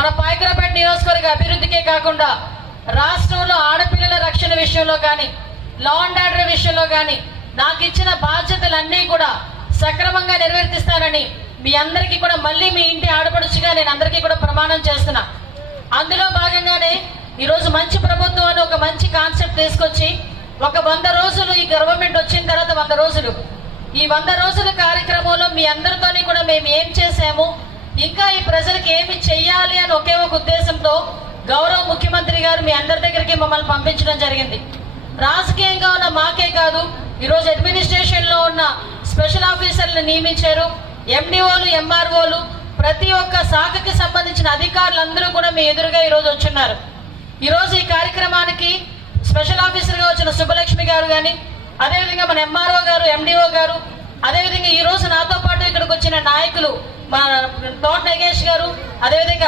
మన పాయకరాపేట నియోజకవర్గ అభివృద్ధికే కాకుండా రాష్ట్రంలో ఆడపిల్లల రక్షణ విషయంలో కానీ, లా అండ్ ఆర్డర్ విషయంలో కానీ నాకు ఇచ్చిన బాధ్యతలన్నీ కూడా సక్రమంగా నిర్వర్తిస్తానని మీ అందరికీ కూడా మళ్ళీ మీ ఇంటి ఆడపడుచుగా నేను అందరికీ కూడా ప్రమాణం చేస్తున్నా. అందులో భాగంగానే ఈరోజు మంచి ప్రభుత్వం అని ఒక మంచి కాన్సెప్ట్ తీసుకొచ్చి ఒక 100 రోజులు ఈ గవర్నమెంట్ వచ్చిన తర్వాత 100 రోజులు ఈ 100 రోజుల కార్యక్రమంలో మీ అందరితోని కూడా మేము ఏం చేసాము, ఇంకా ఈ ప్రజలకు ఏమి చెయ్యాలి అని ఒకే ఒక ఉద్దేశంతో గౌరవ ముఖ్యమంత్రి గారు మీ అందరి దగ్గరికి మమ్మల్ని పంపించడం జరిగింది. రాజకీయంగా ఉన్న మాకే కాదు, ఈరోజు అడ్మినిస్ట్రేషన్ లో ఉన్న స్పెషల్ ఆఫీసర్లను నియమించారు. ఎండిఓలు, ఎంఆర్ఓలు, ప్రతి ఒక్క శాఖకి సంబంధించిన అధికారులందరూ కూడా మీ ఎదురుగా ఈరోజు వచ్చున్నారు. ఈరోజు ఈ కార్యక్రమానికి స్పెషల్ ఆఫీసర్గా వచ్చిన సుబ్బలక్ష్మి గారు కానీ, అదేవిధంగా మన ఎంఆర్ఓ గారు, ఎండిఓ గారు, అదేవిధంగా ఈ రోజు నాతో పాటు ఇక్కడికి వచ్చిన నాయకులు మా తోట నగేష్ గారు, అదేవిధంగా